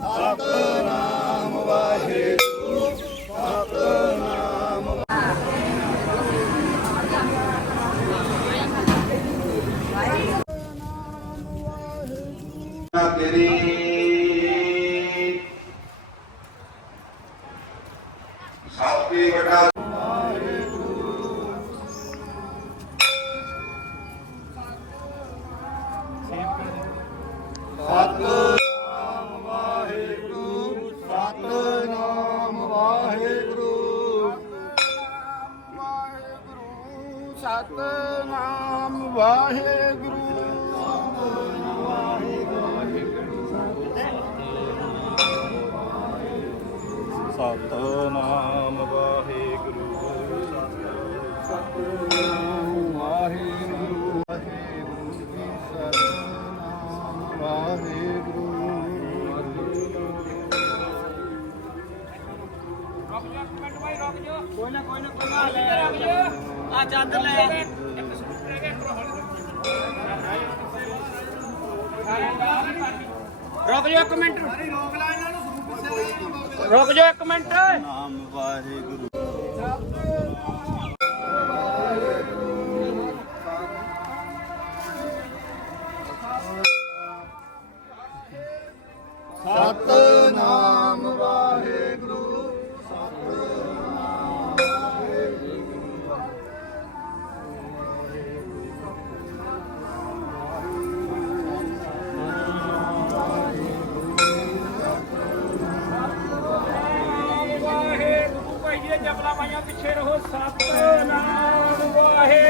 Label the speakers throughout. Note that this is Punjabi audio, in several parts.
Speaker 1: ਸਤਨਾਮ
Speaker 2: ਕੋਈ ਨਾ ਕੋਈ ਨਾ ਕੋਈ ਨਾ ਲੈ ਰੱਖ ਆ ਚਾਦਰ ਲੈ ਆ ਰੁਕ ਜਾ ਇੱਕ ਮਿੰਟ ਰੁਕ ਜਾ ਇੱਕ ਮਿੰਟ
Speaker 1: ਨਾਮ ਵਾਹਿਗੁਰੂ। ਸਤਨਾਮ ਵਾਹਿਗੁਰੂ
Speaker 2: ਵਾਹਿਗੁਰੂ। ਭਾਈ ਜੀ ਜਪਲਾ ਪਾਈਆਂ ਪਿੱਛੇ ਰਹੋ। ਸਤਨਾਮ ਵਾਹਿਗੁਰੂ।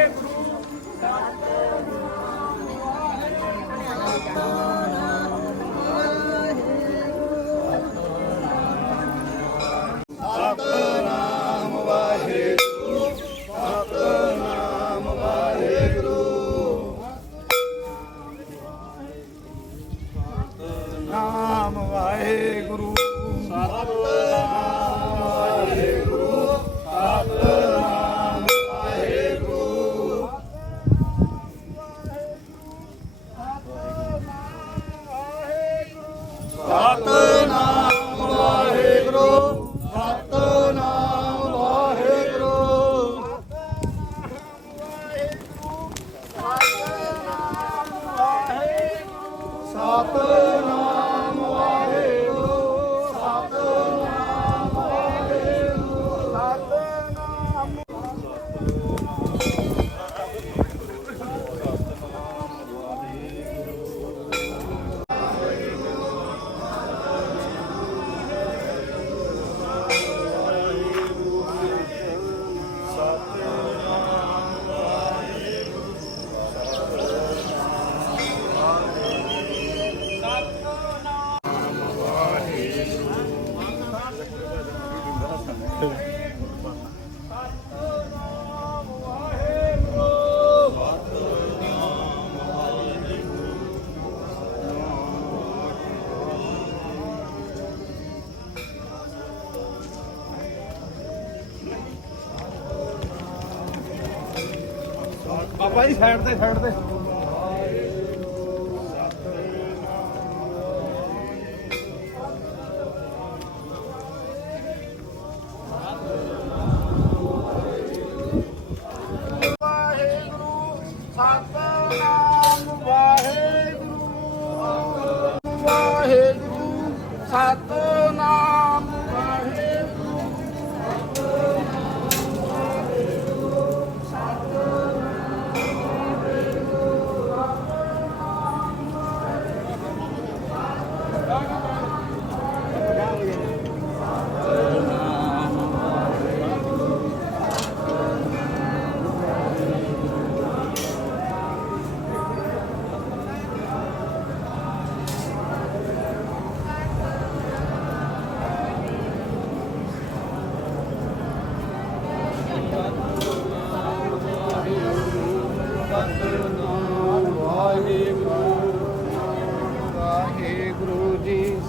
Speaker 1: ਬਾਬਾ ਸਾਈਡ ਤੇ ਸਾਈਡ ਤੇ।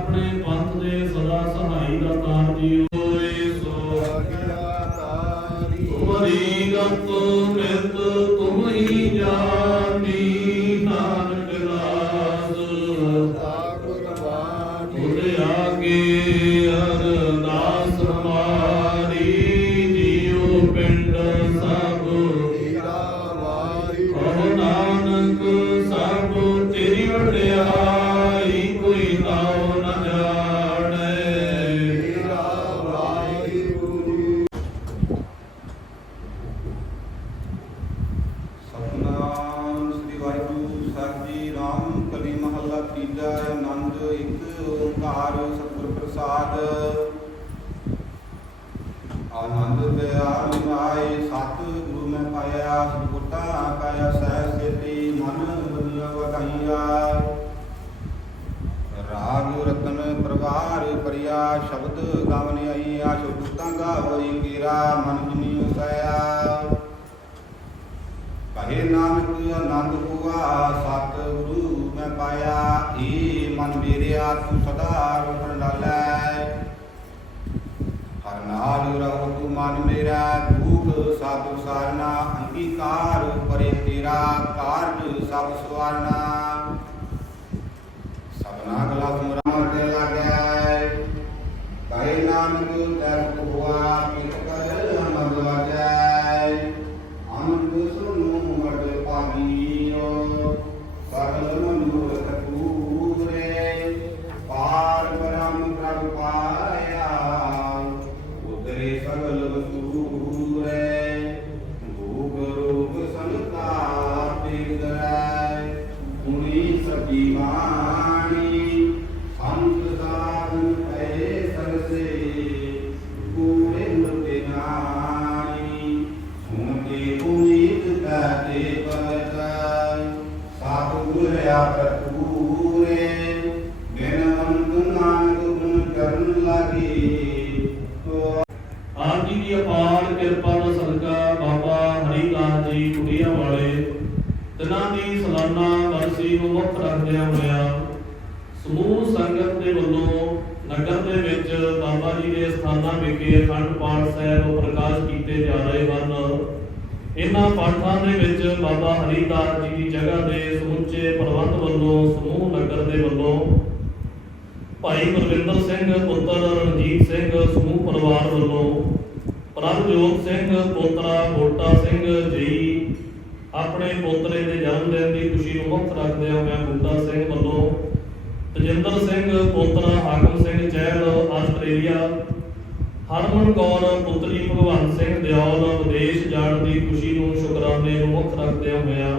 Speaker 1: ਆਪਣੇ ਪੰਥ ਦੇ ਸਦਾ ਸਹਾਈ ਦਾ ਤਾਰ ਜੀਓ। ਏ ਸੋ ਅਗਿਆ ਤਾਰੀ ਤੁਮਰੀ ਗਤ
Speaker 3: ਨਿਤ ਤੁਮ ਹੀ ਜਾਣੀ ਨਾਨਕ ਰਾਜ
Speaker 1: ਤਾਕੁਤ ਬਾਣੀ ਤੁਰੇ ਆਗੇ ਅਰਦਾਸ ਹਮਾਰੀ ਜੀਓ ਪਿੰਡ ਸਭ ਆਨੰਦ ਪਿਆਰ ਨਾਏ ਸਤ
Speaker 3: ਗੁਰੂ ਮੈਂ ਪਾਇਆ ਸੁਖਤਾ ਪਾਇਆ, ਸਹਿ ਸੇਤੀ ਮਨ ਬਦਲ ਵਕਾਈਆ ਰਾਗ ਰਤਨ ਪ੍ਰਵਾਰ ਪਰਿਆ ਸ਼ਬਦ ਗਾਵਨ ਆਈ ਆ ਸ਼ਬਦਾਂ ਗਾਵਰੀ ਕੀਰਾ ਮਨ ਜਿਨੀ ਉਸਾਇਆ। ਕਹੇ ਨਾਨਕ ਆਨੰਦ ਹੁਆ ਸਤ ਗੁਰੂ ਮੈਂ ਪਾਇਆ ਈ ਮਨ ਮੇਰਿਆ, ਤੂੰ ਸਦਾ ਹਰ ਰਹੋ ਤੂੰ ਮਨ ਮੇਰਾ ਧੂਪ ਸਾਧੂ ਸਾਰਨਾ ਅੰਗੀਕਾਰ ਪਰੇ ਤੇਰਾ, ਕਾਰਜ ਸਭ ਸਵਾਰਨਾ। ਸਭਨਾ ਗਲਾ ਤੁਮਰਾ
Speaker 4: ਸੰਗਤ ਦੇ ਵੱਲੋਂ ਨਗਰ ਦੇ ਵਿੱਚ ਬਾਬਾ ਜੀ ਦੇ ਸਥਾਨਾਂ ਵਿਖੇ ਅਖੰਡ ਪਾਠ ਸਾਹਿਬ ਪ੍ਰਕਾਸ਼ ਕੀਤੇ ਜਾ ਰਹੇ ਹਨ। ਇਹਨਾਂ ਪਾਠਾਂ ਦੇ ਵਿੱਚ ਬਾਬਾ ਹਰੀਦਾਸ ਜੀ ਦੀ ਜਗ੍ਹਾ ਦੇ ਸਮੁੱਚੇ ਪ੍ਰਬੰਧ ਵੱਲੋਂ ਸਮੂਹ ਨਗਰ ਦੇ ਵੱਲੋਂ ਭਾਈ ਗੁਰਵਿੰਦਰ ਸਿੰਘ, ਪੁੱਤਰ ਰਣਜੀਤ ਸਿੰਘ, ਸਮੂਹ ਪਰਿਵਾਰ ਵੱਲੋਂ ਪ੍ਰਭਜੋਤ ਸਿੰਘ, ਪੋਤਰਾ ਬੋਟਾ ਸਿੰਘ ਜੀ ਆਪਣੇ ਪੋਤਰੇ ਦੇ ਜਨਮ ਦਿਨ ਦੀ ਖੁਸ਼ੀ ਨੂੰ ਮੁੱਖ ਰੱਖਦਿਆਂ ਹੋਇਆਂ ਬੂਟਾ ਸਿੰਘ ਵੱਲੋਂ ਤਜਿੰਦਰ ਸਿੰਘ, ਪੋਤਰਾ ਹਾਕਮ ਸਿੰਘ, ਚਹਿਲ, ਆਸਟ੍ਰੇਲੀਆ। ਹਰਮਨ ਕੌਰ, ਪੁੱਤਰੀ ਭਗਵੰਤ ਸਿੰਘ, ਦਿਓਲ, ਵਿਦੇਸ਼ ਜਾਣ ਦੀ ਖੁਸ਼ੀ ਨੂੰ ਸ਼ੁਕਰਾਨੇ ਨੂੰ ਮੁੱਖ ਰੱਖਦਿਆਂ ਹੋਇਆਂ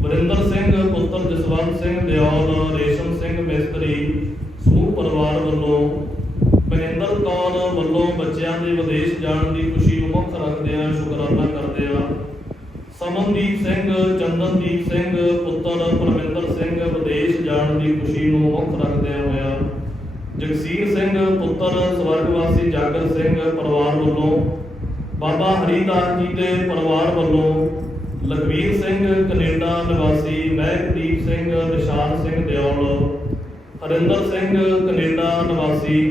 Speaker 4: ਵਰਿੰਦਰ ਸਿੰਘ, ਪੁੱਤਰ ਜਸਵੰਤ ਸਿੰਘ, ਦਿਓਲ, ਰੇਸ਼ਮ ਸਿੰਘ ਮਿਸਤਰੀ, ਸਮੂਹ ਪਰਿਵਾਰ ਵੱਲੋਂ ਮਹਿੰਦਰ ਕੌਰ ਵੱਲੋਂ ਬੱਚਿਆਂ ਦੇ ਵਿਦੇਸ਼ ਜਾਣ ਦੀ ਖੁਸ਼ੀ ਨੂੰ ਮੁੱਖ ਰੱਖਦਿਆਂ ਸ਼ੁਕਰਾਨਾ ਕਰਦਿਆਂ ਸਮਨਦੀਪ ਸਿੰਘ, ਚੰਦਨਦੀਪ ਸਿੰਘ, ਪੁੱਤਰ ਪਰਮਿੰਦਰ ਸਿੰਘ ਜਾਣ ਦੀ ਖੁਸ਼ੀ ਨੂੰ ਮੁੱਖ ਰੱਖਦਿਆਂ ਹੋਇਆ ਜਗਸੀਰ ਸਿੰਘ, ਪੁੱਤਰ ਸਵਰਗਵਾਸੀ ਜਾਗਰ ਸਿੰਘ ਪਰਿਵਾਰ ਵੱਲੋਂ ਬਾਬਾ ਹਰੀਦਾਸ ਜੀ ਦੇ ਪਰਿਵਾਰ ਵੱਲੋਂ ਲਖਵੀਰ ਸਿੰਘ, ਕੈਨੇਡਾ ਨਿਵਾਸੀ ਮਹਿਕਦੀਪ ਸਿੰਘ, ਨਿਸ਼ਾਨ ਸਿੰਘ ਦਿਓਲ, ਹਰਿੰਦਰ ਸਿੰਘ, ਕੈਨੇਡਾ ਨਿਵਾਸੀ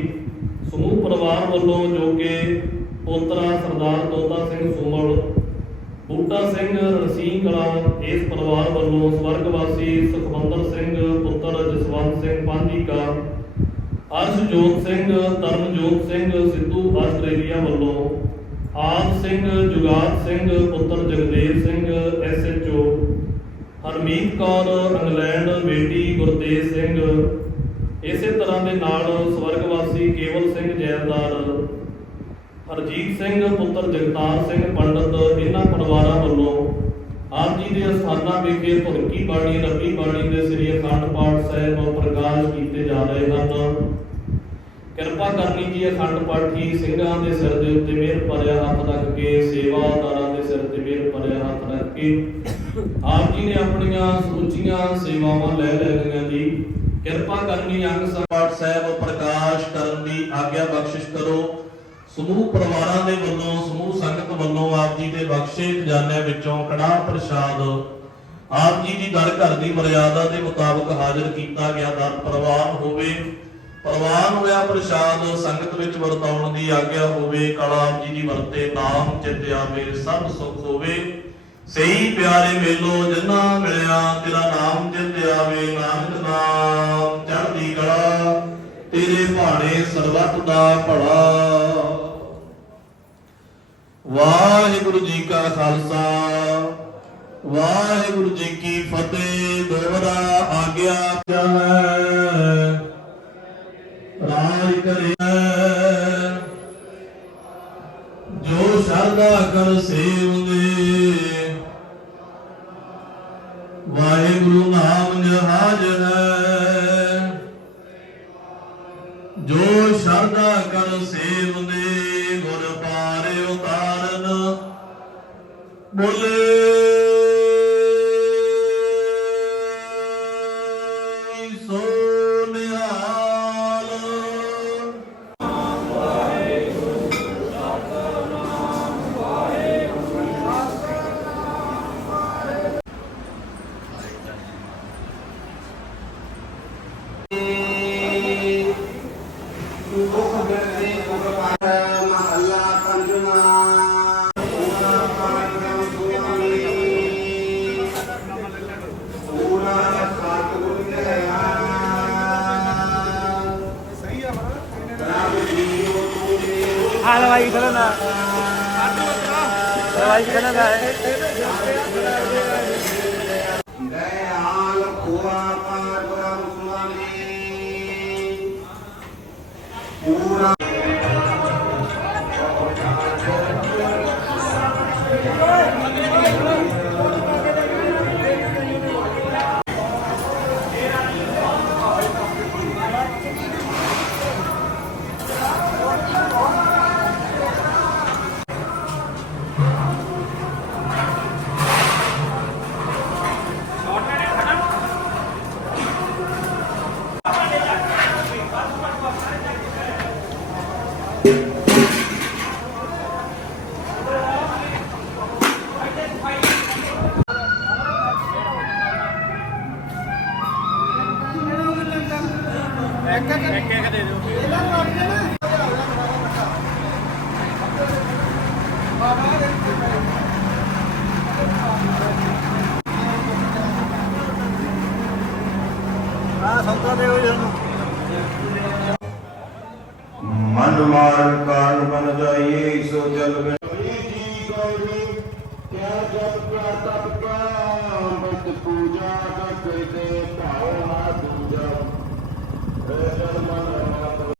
Speaker 4: ਸਮੂਹ ਪਰਿਵਾਰ ਵੱਲੋਂ ਜੋ ਕਿ ਪੋਤਰਾ ਸਰਦਾਰ ਤੋਤਾ ਸਿੰਘ ਸੁਮਲ ਬੂਟਾ ਸਿੰਘ ਰਸੀਂ ਕਲਾ, ਇਸ ਪਰਿਵਾਰ ਵੱਲੋਂ ਸਵਰਗਵਾਸੀ ਸੁਖਵੰਦਰ ਸਿੰਘ, ਪੁੱਤਰ ਜਸਵੰਤ ਸਿੰਘ ਪਾਂਧੀਕਾ ਅਰਸ਼ਜੋਤ ਸਿੰਘ ਤਰਨਜੋਤ ਸਿੰਘ, ਸਿੱਧੂ ਆਸਟ੍ਰੇਲੀਆ ਵੱਲੋਂ ਆਪ ਸਿੰਘ, ਜੁਗਾਤ ਸਿੰਘ, ਪੁੱਤਰ ਜਗਦੇਵ ਸਿੰਘ ਐਸਐਚਓ ਹਰਮੀਤ ਕੌਰ, ਇੰਗਲੈਂਡ ਬੇਟੀ ਗੁਰਤੇਜ ਸਿੰਘ, ਇਸੇ ਤਰ੍ਹਾਂ ਦੇ ਨਾਲ ਸਵਰਗਵਾਸੀ ਕੇਵਲ ਸਿੰਘ ਜੈਲਦਾਰ ਹਰਜੀਤ ਸਿੰਘ, ਪੁੱਤਰ ਜਗਤਾਰ ਸਿੰਘ, ਪੰਡਤ ਇਹਨਾਂ ਪਰਿਵਾਰਾਂ ਵੱਲੋਂ ਆਪ ਜੀ ਦੇ ਅਸਥਾਨਾਂ ਵਿਖੇ ਭਗਤੀ ਬਾਣੀ, ਰੱਬੀ ਬਾਣੀ ਦੇ ਸ੍ਰੀ ਅਖੰਡ ਪਾਠ ਸਾਹਿਬ ਪ੍ਰਕਾਸ਼ ਕੀਤੇ ਜਾ ਰਹੇ ਹਨ। ਕਿਰਪਾ ਕਰਨੀ ਜੀ ਅਖੰਡ ਪਾਠੀ ਸਿੰਘਾਂ ਦੇ ਸਿਰ ਦੇ ਉੱਤੇ ਮਿਹਰ ਭਰਿਆ ਹੱਥ ਰੱਖ ਕੇ, ਸੇਵਾਦਾਰਾਂ ਦੇ ਸਿਰ ਤੇ ਮਿਹਰ ਭਰਿਆ ਹੱਥ ਰੱਖ ਕੇ ਆਪ ਜੀ ਨੇ ਆਪਣੀਆਂ ਸਮੁੱਚੀਆਂ ਸੇਵਾਵਾਂ ਲੈ ਲੈ ਲਈਆਂ ਜੀ। ਕਿਰਪਾ ਕਰਨੀ ਅੰਗ ਪਾਠ ਸਾਹਿਬ ਪ੍ਰਕਾਸ਼ ਕਰਨ ਦੀ ਆਗਿਆ ਬਖਸ਼ਿਸ਼ ਕਰੋ। ਸਮੂਹ ਪਰਿਵਾਰਾਂ ਦੇ ਵੱਲੋਂ, ਸਮੂਹ ਸੰਗਤ ਵੱਲੋਂ ਆਪ ਜੀ ਦੇ ਬਖਸ਼ੇ ਖਜ਼ਾਨੇ ਵਿੱਚੋਂ ਕੜਾਹ ਪ੍ਰਸ਼ਾਦ ਆਪ ਜੀ ਦੀ ਦਰ ਘਰ ਦੀ ਮਰਿਆਦਾ ਦੇ ਮੁਤਾਬਕ ਹਾਜ਼ਰ ਕੀਤਾ ਗਿਆ ਦਰ ਪ੍ਰਵਾਨ ਹੋਵੇ। ਪ੍ਰਵਾਨ ਹੋਇਆ ਪ੍ਰਸ਼ਾਦ ਸੰਗਤ ਵਿੱਚ ਵਰਤਾਉਣ ਦੀ ਆਗਿਆ ਹੋਵੇ, ਕਲਾ ਆਪ ਜੀ ਦੀ ਵਰਤੇ ਨਾਮ ਚਿਤ ਆਵੇ, ਸਭ ਸੁਖ ਹੋਵੇ। ਸਹੀ ਪਿਆਰੇ ਮੇਲੋ, ਜਿੰਨਾ ਮਿਲਿਆ ਤੇਰਾ ਨਾਮ ਚਿਤ ਆਵੇ, ਨਾਨਕ ਨਾਮ ਚੜ੍ਹਦੀ ਕਲਾ, ਤੇਰੇ ਭਾਣੇ ਸਰਬੱਤ ਦਾ ਭਲਾ। ਵਾਹਿਗੁਰੂ ਜੀ ਕਾ ਖਾਲਸਾ, ਵਾਹਿਗੁਰੂ ਜੀ ਕੀ ਫਤਿਹ। ਦੋਹਰਾ ਆਗਿਆ ਹੈ। ਰਾਜ ਕਰਿਆ। ਜੋ ਸ਼ਰਧਾ ਕਰ ਸੇਵਦੇ
Speaker 3: ਹਲਵਾਈ ਖੜਨਾ ਹਲਵਾਈ ਖੜਨਾ ਹੈ
Speaker 1: ਦਇਆਲ ਖੁਆ ਮਾਰ ਬਰਾ ਮੁਸਲਮਾਨੀ ਪੂਰਾ
Speaker 3: ਦੇ ਹੋਈ ਸਾਨੂੰ
Speaker 1: ਮਨ ਮਾਰਨ ਕਾਰਨ ਬਨ ਜਾਈਏ ਸੋ ਜਲ ਬਿਨ ਜੀ ਗੌਰੀ ਕਿਆ ਜਪ ਕਾ ਤਪ ਕਾ ਅੰਮ੍ਰਿਤ ਪੂਜਾ ਕਾ ਤੇ ਭਾਵ ਨਾ ਦੂਜਾ। ਰੇ ਜਲ ਮਨ